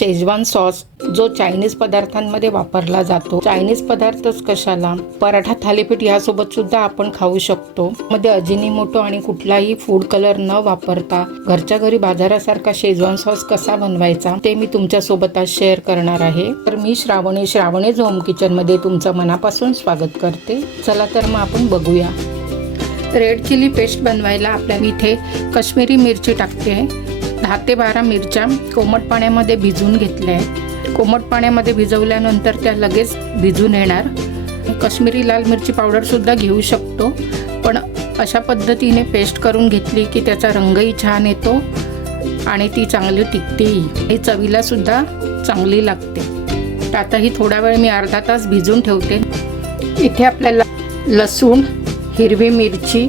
Schezwan sauce जो Chinese पदार्थांमध्ये वापरला जातो. चायनीज पदार्थच कशाला? पराठा थालीपीठ यासोबत सुद्धा आपण खाऊ शकतो. मध्ये अजिनी मोठो आणि कुठलाही फूड कलर न वापरता घरच्या घरी बाजारासारखा शेजवान सॉस कसा बनवायचा ते मी तुमच्यासोबत आज शेअर करणार आहे. तर मी श्रावणी श्रावणीज होम किचनमध्ये तुमचं मनापासून स्वागत करते. चला तर मग आपण बघूया. रेड चिली पेस्ट बनवायला आपल्याला इथे कश्मीरी मिरची टाकते. आहे दहा ते बारा मिरच्या कोमट पाण्यामध्ये भिजवून घेतल्या आहेत. कोमट पाण्यामध्ये भिजवल्यानंतर त्या लगेच भिजून येणार. कश्मीरी लाल मिरची पावडरसुद्धा घेऊ शकतो पण अशा पद्धतीने पेस्ट करून घेतली की त्याचा रंगही छान येतो आणि ती चांगली टिकतेही. हे चवीलासुद्धा चांगली लागते. तर आता ही थोडा वेळ मी अर्धा तास भिजून ठेवते. इथे आपल्याला लसूण हिरवी मिरची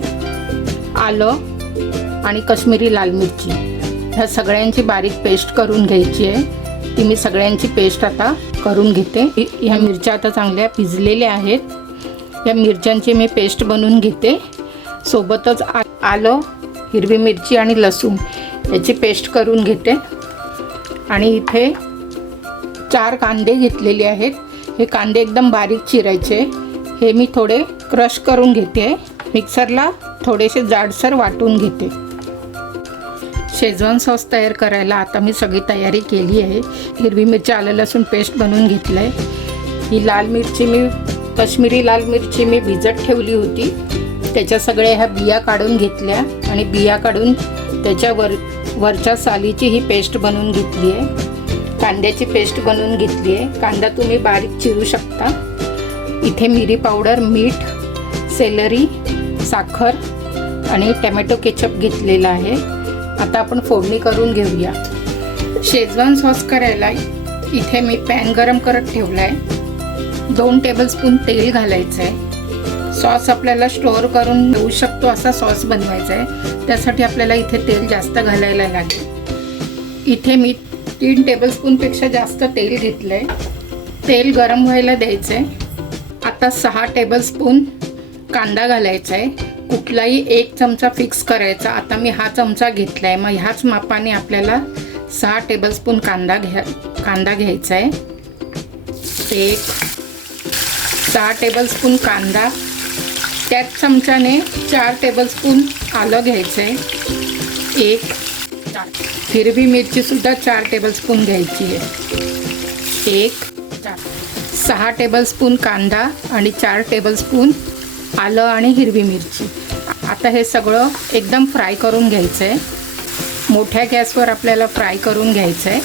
आलं आणि कश्मीरी लाल मिरची. ह्या सगळ्यांची बारीक पेस्ट करून घ्यायची आहे. ती मी सगळ्यांची पेस्ट आता करून घेते. हि- ह्या मिरच्या आता चांगल्या भिजलेल्या आहेत. या मिरच्यांची मी पेस्ट बनवून घेते. सोबतच आ आलं हिरवी मिरची आणि लसूण याची पेस्ट करून घेते. आणि इथे चार कांदे घेतलेले आहेत. हे कांदे एकदम बारीक चिरायचे हे मी थोडे क्रश करून घेते. मिक्सरला थोडेसे जाडसर वाटून घेते. शेजवान सॉस तयार करायला आता मी सगळी तयारी केली आहे. हिरवी मिरची आलं लसूण पेस्ट बनवून घेतलं आहे ही लाल मिरची मी कश्मीरी लाल मिरची मी भिजत ठेवली होती. त्याच्या सगळ्या ह्या बिया काढून घेतल्या आणि बिया काढून त्याच्यावर वरच्या सालीची ही पेस्ट बनवून घेतली आहे. कांद्याची पेस्ट बनवून घेतली आहे. कांदा तुम्ही बारीक चिरू शकता. इथे मिरी पावडर मीठ सेलरी साखर आणि टमॅटो केचप घेतलेला आहे. आता आपण फोडणी करून घेऊया. शेजवान सॉस करायला इथे मी पॅन गरम करत ठेवला आहे दोन टेबलस्पून तेल घालायचं आहे सॉस आपल्याला स्टोअर करून देऊ शकतो असा सॉस बनवायचा आहे त्यासाठी आपल्याला इथे तेल जास्त घालायला लागेल. इथे मी तीन टेबलस्पूनपेक्षा जास्त तेल घेतलं आहे तेल गरम व्हायला द्यायचं आहे आता सहा टेबलस्पून कांदा घालायचा आहे कुठलाही एक चमचा फिक्स करायचा. आता मी हा चमचा घेतला आहे मग ह्याच मापाने आपल्याला सहा टेबलस्पून कांदा घ्या कांदा घ्यायचा आहे एक सहा टेबलस्पून कांदा. त्याच चमच्याने चार टेबलस्पून आलं घ्यायचं आहे एक हिरवी मिरचीसुद्धा चार टेबलस्पून घ्यायची आहे. एक चार. सहा टेबलस्पून कांदा आणि चार टेबलस्पून आलं आणि हिरवी मिरची. आता हे सगळं एकदम फ्राय करून घ्यायचं आहे मोठ्या गॅसवर आपल्याला फ्राय करून घ्यायचं आहे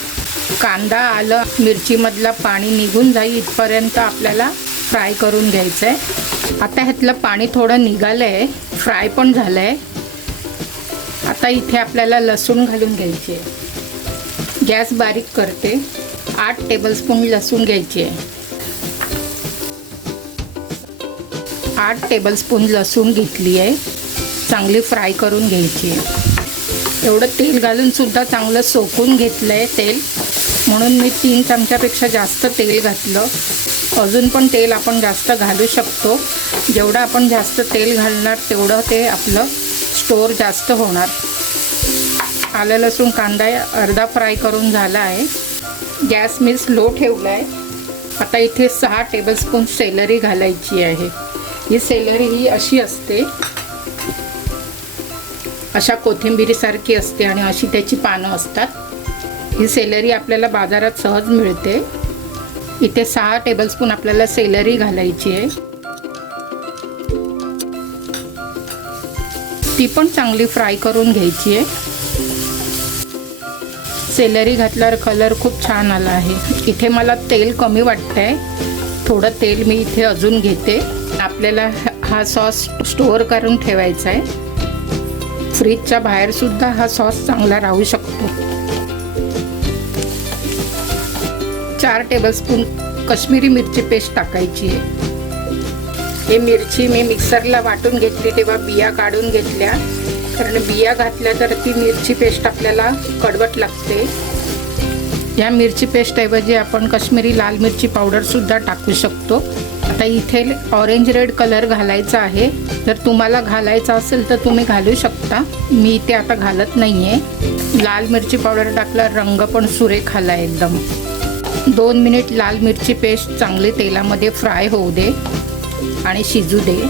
कांदा आलं मिरचीमधलं पाणी निघून जाईल इथपर्यंत आपल्याला फ्राय करून घ्यायचं आहे आता ह्यातलं पाणी थोडं निघालं आहे फ्राय पण झालं आहे आता इथे आपल्याला लसूण घालून घ्यायची आहे गॅस बारीक करते. आठ टेबलस्पून लसूण घ्यायची आहे आठ टेबलस्पून लसूण घेतली आहे चांगली फ्राय करून घ्यायची आहे. एवढं तेल घालूनसुद्धा चांगलं सोकून घेतलं आहे तेल. म्हणून मी तीन चमच्यापेक्षा जास्त तेल घातलं. अजून पण तेल आपण जास्त घालू शकतो. जेवढं आपण जास्त तेल घालणार तेवढं ते आपलं स्टोर जास्त होणार. आलं लसूण कांदा अर्धा फ्राय करून झाला आहे. गॅस मी स्लो ठेवला आहे आता इथे सहा टेबलस्पून सेलरी घालायची आहे. ही सेलरी ही अशी असते. अशा कोथिंबिरीसारखी असते आणि अशी त्याची पानं असतात. ही सेलरी आपल्याला बाजारात सहज मिळते. इथे सहा टेबलस्पून आपल्याला सेलरी घालायची आहे. ती पण चांगली फ्राय करून घ्यायची आहे. सेलरी घातल्यावर कलर खूप छान आला आहे. इथे मला तेल कमी वाटतंय. थोडं तेल मी इथे अजून घेते. आपल्याला हा सॉस स्टोअर करून ठेवायचा आहे. फ्रीजच्या बाहेरसुद्धा हा सॉस चांगला राहू शकतो. चार टेबलस्पून कश्मीरी मिरची पेस्ट टाकायची आहे. हे मिरची मी मिक्सरला वाटून घेतली तेव्हा बिया काढून घेतल्या. कारण बिया घातल्या तर ती मिरची पेस्ट आपल्याला कडवट लागते. या मिरची पेस्टऐवजी आपण कश्मीरी लाल मिरची पावडरसुद्धा टाकू शकतो. आता इथे ऑरेंज रेड कलर घालायचा आहे. जर तुम्हाला घालायचा असेल तर तुम्ही घालू शकता. मी इथे आता घालत नाही आहे लाल मिरची पावडर टाकला रंग पण सुरेख आला एकदम. दोन मिनिट लाल मिरची पेस्ट चांगली तेलामध्ये फ्राय होऊ दे आणि शिजू दे.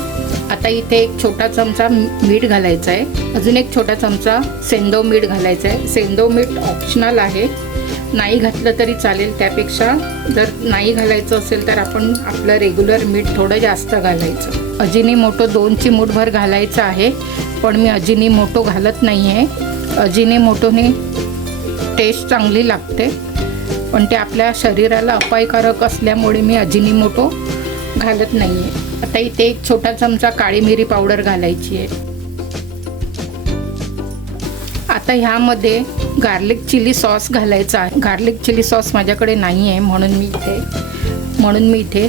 आता इथे एक छोटा चमचा मीठ घालायचा आहे अजून एक छोटा चमचा सेंदो मीठ घालायचा आहे सेंदव मीठ ऑप्शनल आहे. नाही घातलं तरी चालेल त्यापेक्षा. जर नाही घालायचं असेल तर आपण आपलं रेग्युलर मीठ थोडं जास्त घालायचं. अजिनी मोठो दोन चिमूटभर घालायचं आहे पण मी अजिनी मोठो घालत नाही आहे अजिनी मोठोने टेस्ट चांगली लागते पण ते आपल्या शरीराला अपायकारक असल्यामुळे मी अजिनी मोठो घालत नाही आहे आता इथे एक छोटा चमचा काळी मिरी पावडर घालायची आहे. आता ह्यामध्ये गार्लिक चिली सॉस घालायचा आहे. गार्लिक चिली सॉस माझ्याकडे नाही आहे म्हणून मी इथे म्हणून मी इथे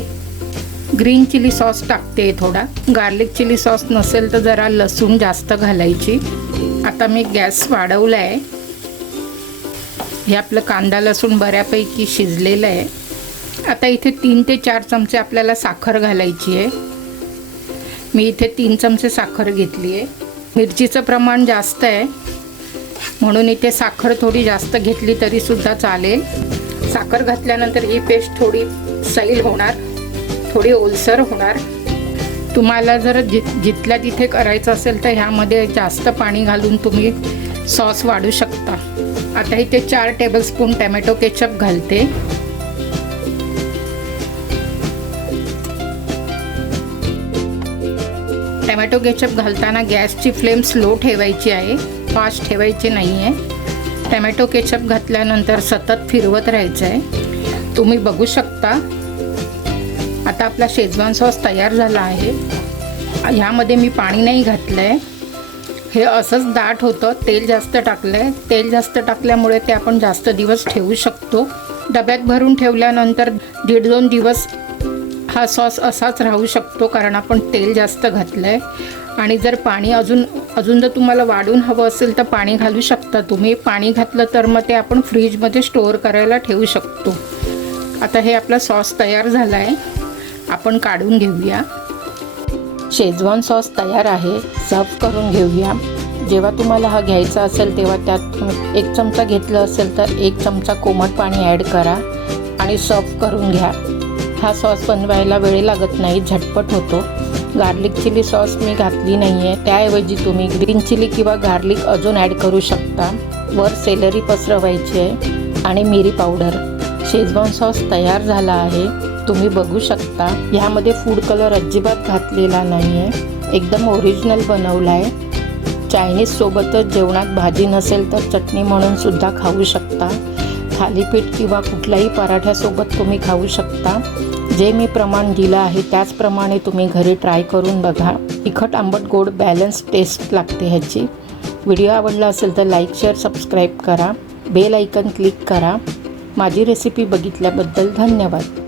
ग्रीन चिली सॉस टाकते थोडा. गार्लिक चिली सॉस नसेल तर जरा लसूण जास्त घालायची. आता मी गॅस वाढवला आहे हे आपलं कांदा लसूण बऱ्यापैकी शिजलेलं आहे. आता इथे तीन ते चार चमचे आपल्याला साखर घालायची आहे. मी इथे तीन चमचे साखर घेतली आहे. मिरचीचं प्रमाण जास्त आहे. म्हणून इथे साखर थोडी जास्त घेतली तरीसुद्धा चालेल. साखर घातल्यानंतर ही पेस्ट थोडी सैल होणार थोडी ओलसर होणार. तुम्हाला जर जि जिथल्या तिथे करायचं असेल तर ह्यामध्ये जास्त पाणी घालून तुम्ही सॉस वाढू शकता. आता इथे चार टेबलस्पून टॅमॅटो केचप घालते. टॅमॅटो केचप घालताना गॅसची फ्लेम स्लो ठेवायची आहे. फास्ट ठेवायची नाही आहे टॅमॅटो केचप घातल्यानंतर सतत फिरवत राहायचं आहे तुम्ही बघू शकता. आता आपला शेजवान सॉस तयार झाला आहे. ह्यामध्ये मी पाणी नाही घातलं आहे हे असंच दाट होतं. तेल जास्त टाकलं आहे तेल जास्त टाकल्यामुळे ते आपण जास्त दिवस ठेवू शकतो. डब्यात भरून ठेवल्यानंतर दीड दोन दिवस हा सॉस असाच राहू शकतो कारण आपण तेल जास्त घातलं आहे आणि जर पाणी अजून अजून जर तुम्हाला वाढून हवं असेल तर पाणी घालू शकता तुम्ही. पाणी घातलं तर मग ते आपण फ्रीजमध्ये स्टोअर करायला ठेवू शकतो. आता हे आपला सॉस तयार झाला आहे आपण काढून घेऊया. शेजवान सॉस तयार आहे. सर्व करून घेऊया. जेव्हा तुम्हाला हा घ्यायचा असेल तेव्हा त्यात एक चमचा घेतलं असेल तर एक चमचा कोमट पाणी ॲड करा आणि सर्व करून घ्या. हा सॉस बनवायला वेळ लागत नाही झटपट होतो. गार्लिक चिली सॉस मी घातली नाही आहे त्याऐवजी तुम्ही ग्रीन चिली किंवा गार्लिक अजून ॲड करू शकता. वर सेलरी पसरवायची आहे आणि मिरी पावडर शेजवान सॉस तयार झाला आहे. तुम्ही बघू शकता. ह्यामध्ये फूड कलर अजिबात घातलेला नाही आहे एकदम ओरिजिनल बनवला आहे चायनीजसोबतच जेवणात भाजी नसेल तर चटणी म्हणून सुद्धा खाऊ शकता. थालीपीठ किंवा कुठल्याही पराठ्यासोबत तुम्ही खाऊ शकता. जे मी प्रमाण दिलं आहे त्याचप्रमाणे तुम्ही घरी ट्राय करून बघा. तिखट आंबट गोड बॅलन्स टेस्ट लागते ह्याची. व्हिडिओ आवडला असेल तर लाईक शेअर सबस्क्राईब करा. बेल ऐकन क्लिक करा. माझी रेसिपी बघितल्याबद्दल धन्यवाद.